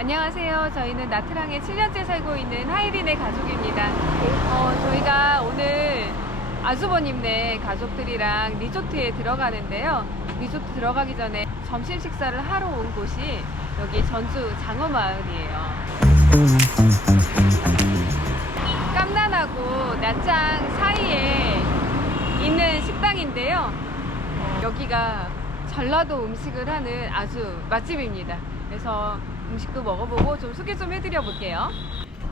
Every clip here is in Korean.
안녕하세요. 저희는 나트랑에 7년째 살고 있는 하이린의 가족입니다. 저희가 오늘 아주버님네 가족들이랑 리조트에 들어가는데요. 리조트 들어가기 전에 점심 식사를 하러 온 곳이 여기 전주 장어마을이에요. 깜난하고 나짱 사이에 있는 식당인데요. 여기가 전라도 음식을 하는 아주 맛집입니다. 그래서 음식도 먹어보고 좀 소개 좀 해드려 볼게요.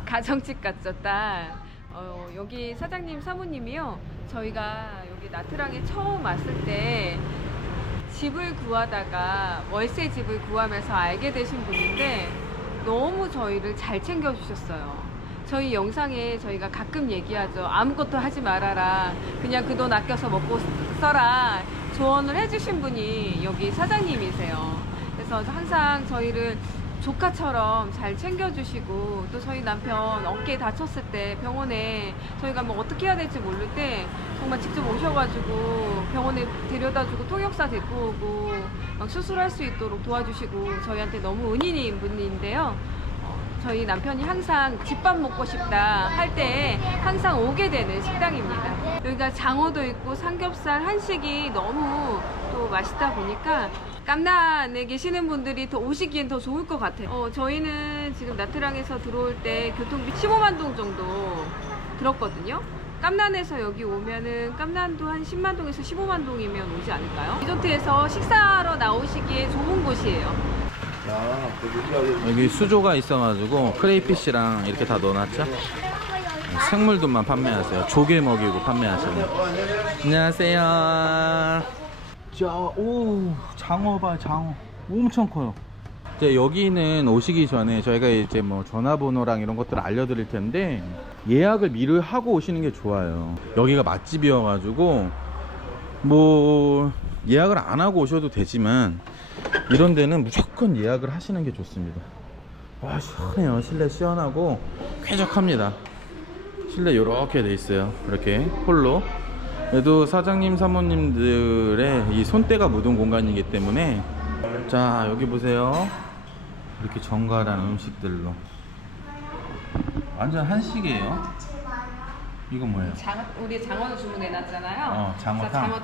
가정집 같죠, 딱. 여기 사장님 사모님이요. 저희가 여기 나트랑에 처음 왔을 때 집을 구하다가 월세 집을 구하면서 알게 되신 분인데 너무 저희를 잘 챙겨주셨어요. 저희 영상에 저희가 가끔 얘기하죠. 아무것도 하지 말아라. 그냥 그 돈 아껴서 먹고 써라. 조언을 해주신 분이 여기 사장님이세요. 그래서 항상 저희를 조카처럼 잘 챙겨주시고, 또 저희 남편 어깨에 다쳤을 때 병원에 저희가 뭐 어떻게 해야 될지 모를 때 정말 직접 오셔가지고 병원에 데려다주고 통역사 데리고 오고 막 수술할 수 있도록 도와주시고 저희한테 너무 은인인 분인데요. 저희 남편이 항상 집밥 먹고 싶다 할 때 항상 오게 되는 식당입니다. 여기가 장어도 있고 삼겹살 한식이 너무 또 맛있다 보니까 깜난에 계시는 분들이 더 오시기엔 더 좋을 것 같아요. 저희는 지금 나트랑에서 들어올 때 교통비 15만 동 정도 들었거든요. 깜난에서 여기 오면은 깜난도 한 10만 동에서 15만 동이면 오지 않을까요? 리조트에서 식사하러 나오시기에 좋은 곳이에요. 여기 수조가 있어가지고 크레이피쉬랑 이렇게 다 넣어놨죠. 생물들만 판매하세요. 조개 먹이고 판매하시네요. 안녕하세요. 오, 장어 봐, 장어 엄청 커요. 이제 여기는 오시기 전에 저희가 이제 뭐 전화번호랑 이런 것들을 알려드릴 텐데 예약을 미리 하고 오시는 게 좋아요. 여기가 맛집이어가지고 뭐 예약을 안 하고 오셔도 되지만 이런 데는 무조건 예약을 하시는 게 좋습니다. 와, 시원해요. 실내 시원하고 쾌적합니다. 실내 이렇게 돼 있어요. 이렇게 홀로. 그래도 사장님 사모님들의 이 손때가 묻은 공간이기 때문에, 자 여기 보세요. 이렇게 정갈한 음식들로 완전 한식이에요. 이건 뭐예요? 우리 장어를 주문해놨잖아요. 장어탕.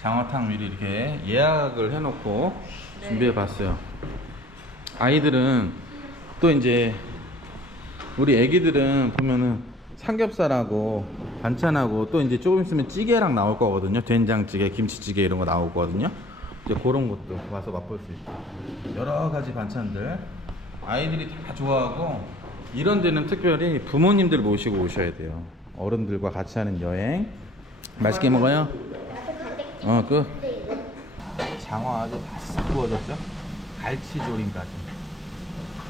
장어탕 미리 이렇게 예약을 해놓고 네. 준비해봤어요. 아이들은 또 이제 우리 애기들은 보면은 삼겹살하고 반찬하고 또 이제 조금 있으면 찌개랑 나올 거거든요. 된장찌개, 김치찌개 이런 거 나오거든요. 이제 그런 것도 와서 맛볼 수 있고 여러 가지 반찬들 아이들이 다 좋아하고, 이런 데는 특별히 부모님들 모시고 오셔야 돼요. 어른들과 같이 하는 여행. 맛있게 먹어요. 장어 아주 바싹 구워졌죠. 갈치조림까지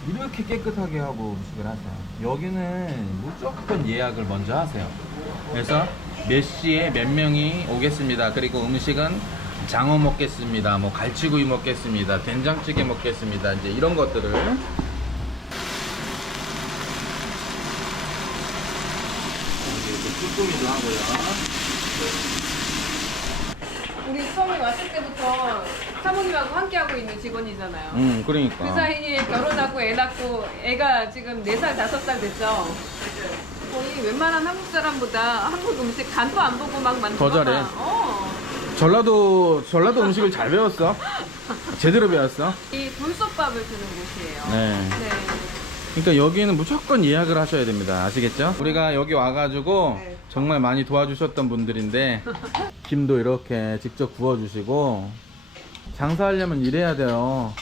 이렇게 깨끗하게 하고 음식을 하세요. 여기는 무조건 예약을 먼저 하세요. 그래서 몇 시에 몇 명이 오겠습니다. 그리고 음식은 장어 먹겠습니다. 뭐 갈치구이 먹겠습니다. 된장찌개 먹겠습니다. 이제 이런 것들을. 쭈꾸미도 하고요. 우리 처음에 왔을 때부터 사모님하고 함께하고 있는 직원이잖아요. 그러니까. 그 사이에 결혼하고 애 낳고 애가 지금 4살, 5살 됐죠. 거의 웬만한 한국 사람보다 한국 음식 간도 안 보고 막 만든 더 잘해. 전라도 음식을 잘 배웠어. 제대로 배웠어. 이 굴솥밥을 주는 곳이에요. 네. 그러니까 여기는 무조건 예약을 하셔야 됩니다. 아시겠죠? 우리가 여기 와가지고 네. 정말 많이 도와주셨던 분들인데 김도 이렇게 직접 구워주시고, 장사하려면 이래야 돼요.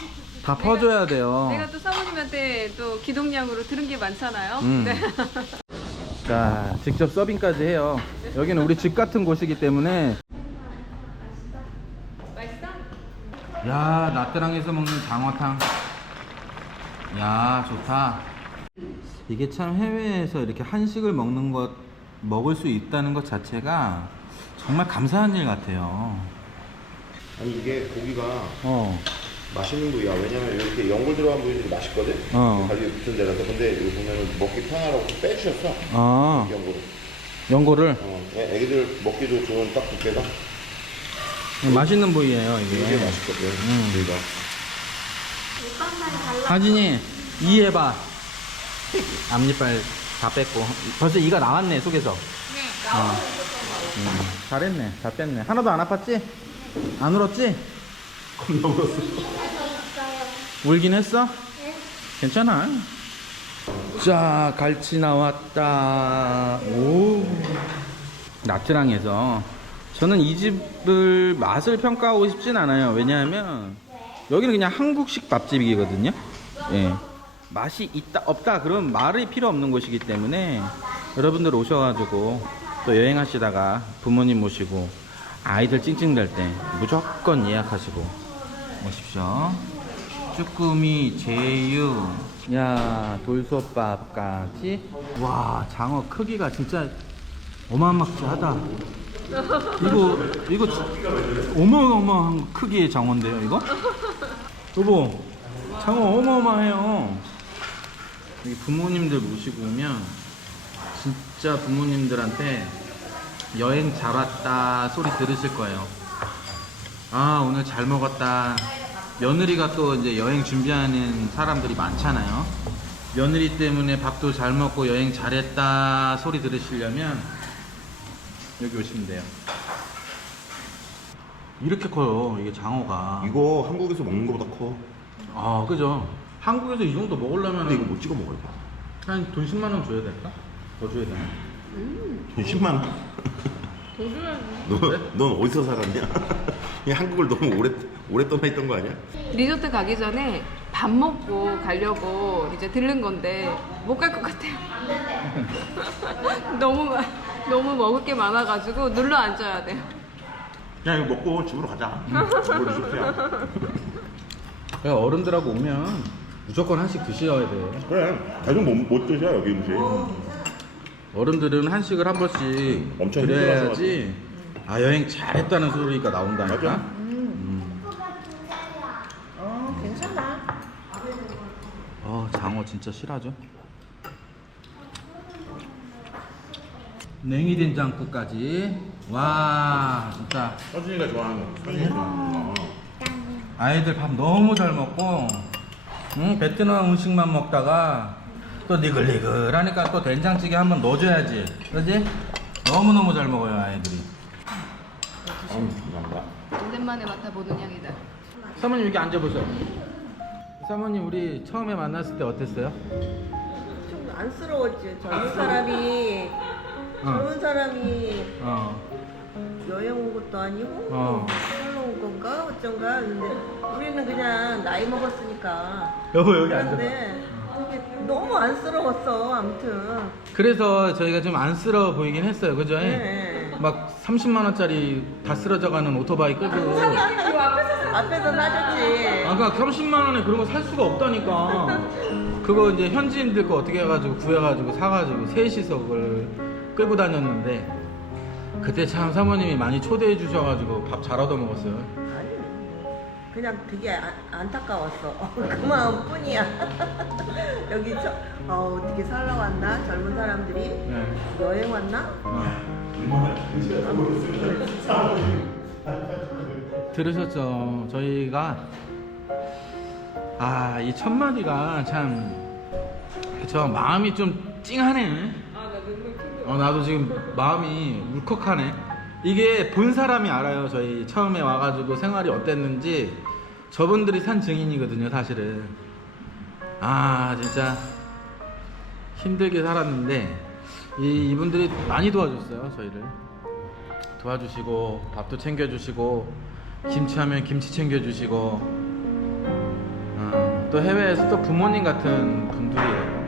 다 퍼줘야 돼요. 내가 또 사모님한테 또 기동량으로 들은 게 많잖아요. 네. 자, 직접 서빙까지 해요. 여기는 우리 집 같은 곳이기 때문에. 맛있어? 야, 나트랑에서 먹는 장어탕. 야, 좋다. 이게 참 해외에서 이렇게 한식을 먹을 수 있다는 것 자체가 정말 감사한 일 같아요. 아니 이게 고기가 맛있는 부위야. 왜냐면 이렇게 연골 들어간 부위들이 맛있거든. 가격이 붙은 데라서. 근데 여기 보면은 먹기 편하라고 빼주셨어. 연골을. 애기들 먹기도 좋은 딱 두께가. 맛있는 부위예요 이게. 이게 맛있거든. 부위가. 하진이 이 해봐. 앞니빨 다 뺐고. 벌써 이가 나왔네, 속에서. 잘했네. 다 뺐네. 하나도 안 아팠지? 안 울었지? 겁나 울었어. 울긴 했어? 네. 괜찮아. 자, 갈치 나왔다. 오. 나트랑에서. 저는 이 집을 맛을 평가하고 싶진 않아요. 왜냐하면 여기는 그냥 한국식 밥집이거든요. 예. 맛이 있다 없다 그런 말이 필요 없는 곳이기 때문에 여러분들 오셔가지고 또 여행하시다가 부모님 모시고 아이들 찡찡댈 때 무조건 예약하시고 오십시오. 쭈꾸미, 제유, 야 돌솥밥까지. 와, 장어 크기가 진짜 어마어마하다. 이거 어마어마한 크기의 장어인데요, 이거? 여보, 장어 어마어마해요. 여기 부모님들 모시고 오면 진짜 부모님들한테 여행 잘 왔다 소리 들으실 거예요. 아, 오늘 잘 먹었다. 며느리가 또 이제 여행 준비하는 사람들이 많잖아요. 며느리 때문에 밥도 잘 먹고 여행 잘했다 소리 들으시려면 여기 오시면 돼요. 이렇게 커요, 이게 장어가. 이거 한국에서 먹는 거보다 커. 아, 그죠. 한국에서 이 정도 먹으려면 근데 이거 못 찍어 먹어야 돼. 한 돈 10만 원 줘야 될까? 더 줘야 되나? 돈 10만 원? 더 줘야지. 넌 어디서 살았냐? 그냥 한국을 너무 오래 떠나 있던 거 아니야? 리조트 가기 전에 밥 먹고 가려고 이제 들른 건데 못 갈 것 같아요. 너무 먹을 게 많아가지고 눌러 앉아야 돼요. 야, 이거 먹고 집으로 가자. 이거 리조트야. 그러니까 어른들하고 오면 무조건 한식 드셔야 돼. 그래. 가족 못 드셔 여기 음식. 어른들은 한식을 한 번씩 엄청 드려야지 아, 여행 잘했다는 소리가 나온다니까. 맞아? 괜찮아. 장어 진짜 실하죠. 냉이 된장국까지. 와, 진짜 서준이가 좋아하는 거. 아이들 밥 너무 잘 먹고, 베트남 음식만 먹다가 또 니글니글하니까 또 된장찌개 한번 넣어줘야지, 그지? 너무너무 잘 먹어요, 아이들이. 감사합니다. 오랜만에 맡아보는 향이다. 사모님 여기 앉아보세요. 사모님, 우리 처음에 만났을 때 어땠어요? 좀 안쓰러웠지. 젊은 사람이 여행 온 것도 아니고 놀러 온 건가 어쩐가. 근데 우리는 그냥 나이 먹었으니까. 여보, 여기 앉아봐. 근데 되게 너무 안쓰러웠어. 아무튼. 그래서 저희가 좀 안쓰러워 보이긴 했어요, 그죠? 네. 막 30만 원짜리 다 쓰러져가는 오토바이 끌고. 앞에서 놔줬지. 아까 30만 원에 그런 거 살 수가 없다니까. 그거 이제 현지인들 거 어떻게 해가지고 구해가지고 사가지고 셋이서 그걸 끌고 다녔는데 그때 참 사모님이 많이 초대해 주셔가지고 밥 잘 얻어 먹었어요. 아니, 그냥 되게 안타까웠어. 그 마음뿐이야. 여기 어떻게 살러 왔나? 젊은 사람들이 네. 여행 왔나? 들으셨죠? 저희가 이 첫 마디가 참 저 마음이 좀 찡하네. 나도 지금 마음이 울컥하네. 이게 본 사람이 알아요. 저희 처음에 와가지고 생활이 어땠는지 저분들이 산 증인이거든요, 사실은. 진짜 힘들게 살았는데 이분들이 많이 도와줬어요, 저희를. 도와주시고 밥도 챙겨주시고 김치하면 김치 챙겨주시고 또 해외에서 또 부모님 같은 분들이에요.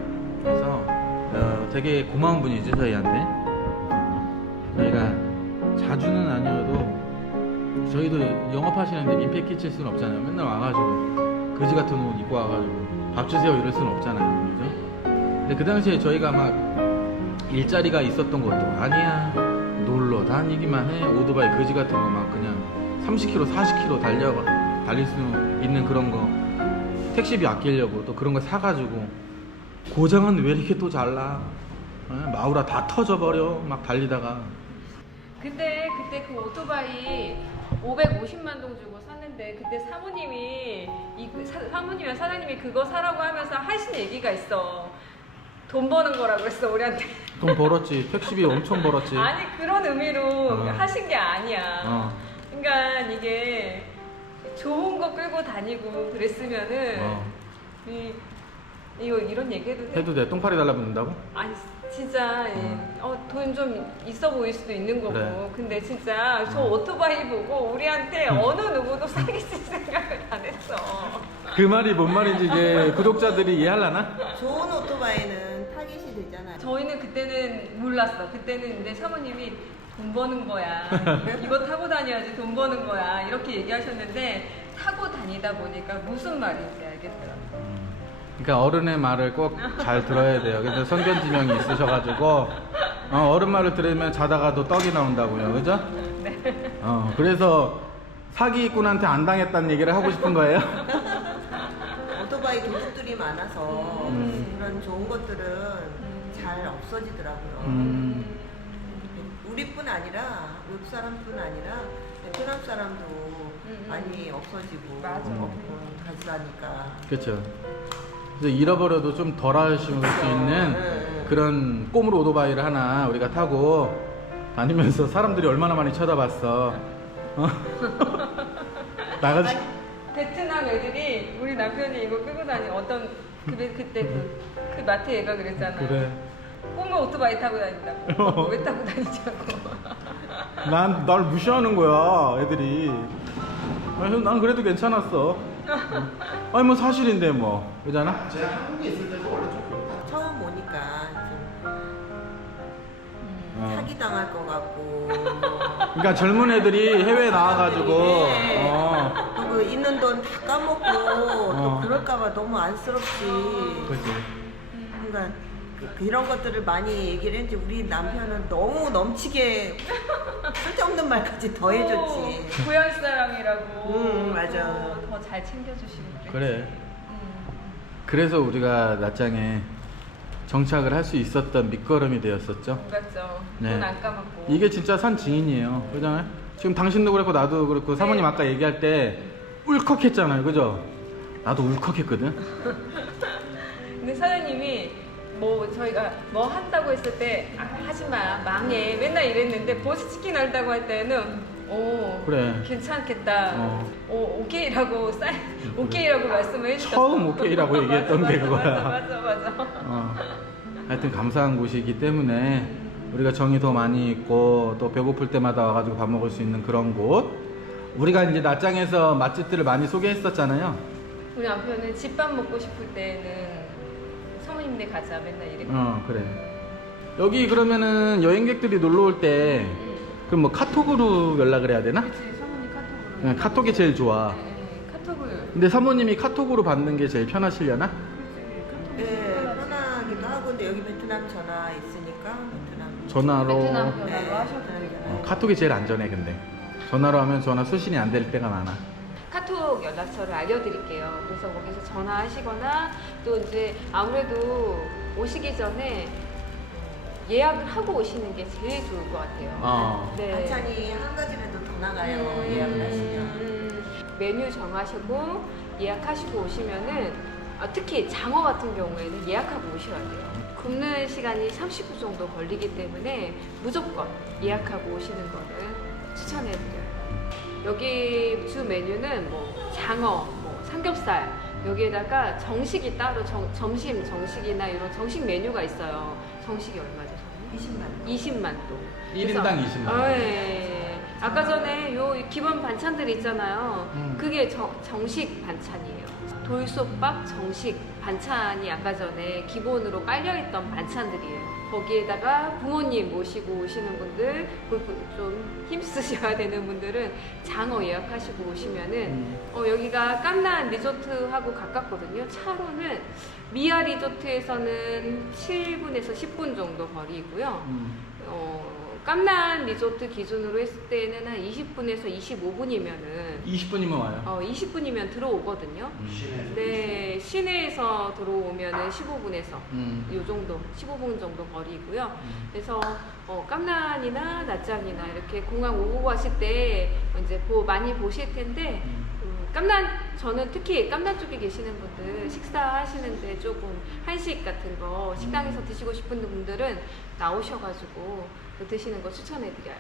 그래서 되게 고마운 분이죠, 저희한테. 저희가 자주는 아니어도 저희도 영업하시는데 민폐 끼칠 수는 없잖아요. 맨날 와가지고 그지 같은 옷 입고 와가지고 밥 주세요 이럴 수는 없잖아요, 그죠? 근데 그 당시에 저희가 막 일자리가 있었던 것도 아니야. 놀러 다니기만 해. 오토바이 그지 같은 거 막 그냥 30km, 40km 달릴 수 있는 그런 거 택시비 아끼려고 또 그런 거 사가지고 고장은 왜 이렇게 또 잘나? 마우라 다 터져버려 막 달리다가. 근데 그때 그 오토바이 550만 동 주고 샀는데 그때 사모님이 사모님이랑 사장님이 그거 사라고 하면서 하신 얘기가 있어. 돈 버는 거라고 그랬어 우리한테. 돈 벌었지. 택시비 엄청 벌었지. 아니 그런 의미로 어. 하신 게 아니야. 그러니까 이게 좋은 거 끌고 다니고 그랬으면은 이거 이런 얘기해도 돼? 해도 돼. 똥파리 달라붙는다고? 아니 진짜 돈 좀 있어 보일 수도 있는 거고. 그래. 근데 진짜 저 오토바이 보고 우리한테 어느 누구도 사기칠 생각을 안 했어. 그 말이 뭔 말인지 이제 구독자들이 이해하려나? 좋은 오토바이는 타깃이 되잖아요. 저희는 그때는 몰랐어. 그때는 근데 사모님이 돈 버는 거야. 이거 타고 다녀야지 돈 버는 거야. 이렇게 얘기하셨는데 타고 다니다 보니까 무슨 말인지 알겠더라고요. 그러니까 어른의 말을 꼭 잘 들어야 돼요. 그래서 선견지명이 있으셔가지고 어른 말을 들으면 자다가도 떡이 나온다고요. 그죠? 네. 그래서 사기꾼한테 안 당했다는 얘기를 하고 싶은 거예요? 오토바이 도둑들이 많아서 그런 좋은 것들은 잘 없어지더라고요. 우리뿐 아니라 외국 사람뿐 아니라 베트남 사람도 많이 없어지고 맞아. 가져가니까. 그렇죠. 그래서 잃어버려도 좀 덜 아쉬울 수 있는 그런 꼬물 오토바이를 하나 우리가 타고 다니면서 사람들이 얼마나 많이 쳐다봤어. 나가지. 베트남 애들이 우리 남편이 이거 끌고 다니 어떤 그때 그 마트 얘가 그랬잖아. 그래. 꼬마 오토바이 타고 다닌다고. 왜 타고 다니냐고. 날 무시하는 거야, 애들이. 난 그래도 괜찮았어. 아니 뭐 사실인데 뭐, 그잖아? 제가 한국에 있을 때도 원래 좀 그렇다. 처음 오니까 좀 사기 당할 것 같고. 그러니까 젊은 애들이 해외에 나와가지고 그 있는 돈 다 까먹고 또 그럴까봐 너무 안쓰럽지. 그렇지. 그러니까 그런 것들을 많이 얘기를 했는데 우리 남편은 너무 넘치게 쓸데없는 말까지 더 해줬지. 고향 사람이라고. 맞아. 더 잘 챙겨주시고 그랬지. 그래. 그래서 우리가 낮장에 정착을 할 수 있었던 밑거름이 되었었죠. 맞죠. 네. 돈 안 까먹고. 이게 진짜 산 증인이에요. 그잖아요. 지금 당신도 그렇고 나도 그렇고 사모님 아까 얘기할 때 울컥했잖아요. 그죠? 나도 울컥했거든. 근데 사장님이 뭐 저희가 뭐 한다고 했을 때 하지마 망해 맨날 이랬는데 보스치킨 한다고 할 때는 그래. 괜찮겠다. 오케이라고 오케이라고 말씀을 해주셨어. 처음 오케이라고 얘기했던 게 그거야. 맞아. 하여튼 감사한 곳이기 때문에 우리가 정이 더 많이 있고 또 배고플 때마다 와가지고 밥 먹을 수 있는 그런 곳. 우리가 이제 낮장에서 맛집들을 많이 소개했었잖아요. 우리 남편은 집밥 먹고 싶을 때는 사모님네 가자 맨날 이랬고. 그래. 여기 그러면은 여행객들이 놀러 올 때 그럼 뭐 카톡으로 연락을 해야 되나? 그치 사모님 카톡으로. 그냥 카톡이 제일 좋아. 네, 카톡을. 근데 사모님이 카톡으로 받는 게 제일 편하시려나? 네, 편하기도 하고 근데 여기 베트남 전화 있으니까 베트남 전화로. 베트남 네, 전화로 하셔도 돼요. 되잖아요. 카톡이 제일 안전해 근데. 전화로 하면 전화 수신이 안 될 때가 많아. 카톡 연락처를 알려드릴게요. 그래서 거기서 전화하시거나 또 이제 아무래도 오시기 전에 예약을 하고 오시는 게 제일 좋을 것 같아요. 네. 반찬이 한 가지라도 더 나가요. 예약을 하시면. 메뉴 정하시고 예약하시고 오시면은 특히 장어 같은 경우에는 예약하고 오셔야 돼요. 굽는 시간이 30분 정도 걸리기 때문에 무조건 예약하고 오시는 거를 추천해드려요. 여기 주 메뉴는 뭐 장어, 뭐 삼겹살, 여기에다가 정식이 따로 점심 정식이나 이런 정식 메뉴가 있어요. 정식이 얼마죠? 20만 동. 1인당 20만 원. 네. 아까 전에 요 기본 반찬들 있잖아요. 그게 정식 반찬이에요. 돌솥밥 정식 반찬이 아까 전에 기본으로 깔려있던 반찬들이에요. 거기에다가 부모님 모시고 오시는 분들, 좀 힘쓰셔야 되는 분들은 장어 예약하시고 오시면은 여기가 깜난 리조트하고 가깝거든요. 차로는 미아 리조트에서는 7분에서 10분 정도 거리고요. 깜난 리조트 기준으로 했을 때는 한 20분에서 25분이면은 20분이면 와요. 20분이면 들어오거든요. 네, 시내에서 들어오면은 15분에서 요 정도, 15분 정도 거리고요. 그래서 깜난이나 낮장이나 이렇게 공항 오고 가실 때 이제 많이 보실 텐데 깜난 저는 특히 깜난 쪽에 계시는 분들 식사하시는데 조금 한식 같은 거 식당에서 드시고 싶은 분들은 나오셔가지고 드시는 거 추천해드려요.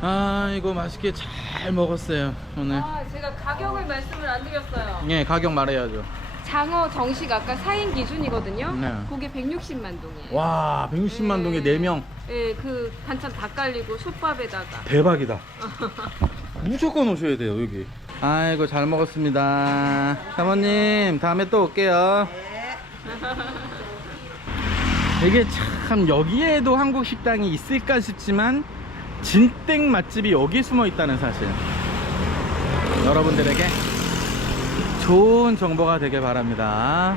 아, 이거 맛있게 잘 먹었어요 오늘. 제가 가격을 말씀을 안 드렸어요. 예, 가격 말해야죠. 장어 정식 아까 4인 기준이거든요. 네. 그게 160만 동이에요. 와, 160만 동에 4명. 네, 그 반찬 다 깔리고 솥밥에다가. 대박이다. 무조건 오셔야 돼요 여기. 아이고 잘 먹었습니다. 사모님 다음에 또 올게요. 이게 참 여기에도 한국 식당이 있을까 싶지만 진땡 맛집이 여기 숨어 있다는 사실, 여러분들에게 좋은 정보가 되길 바랍니다.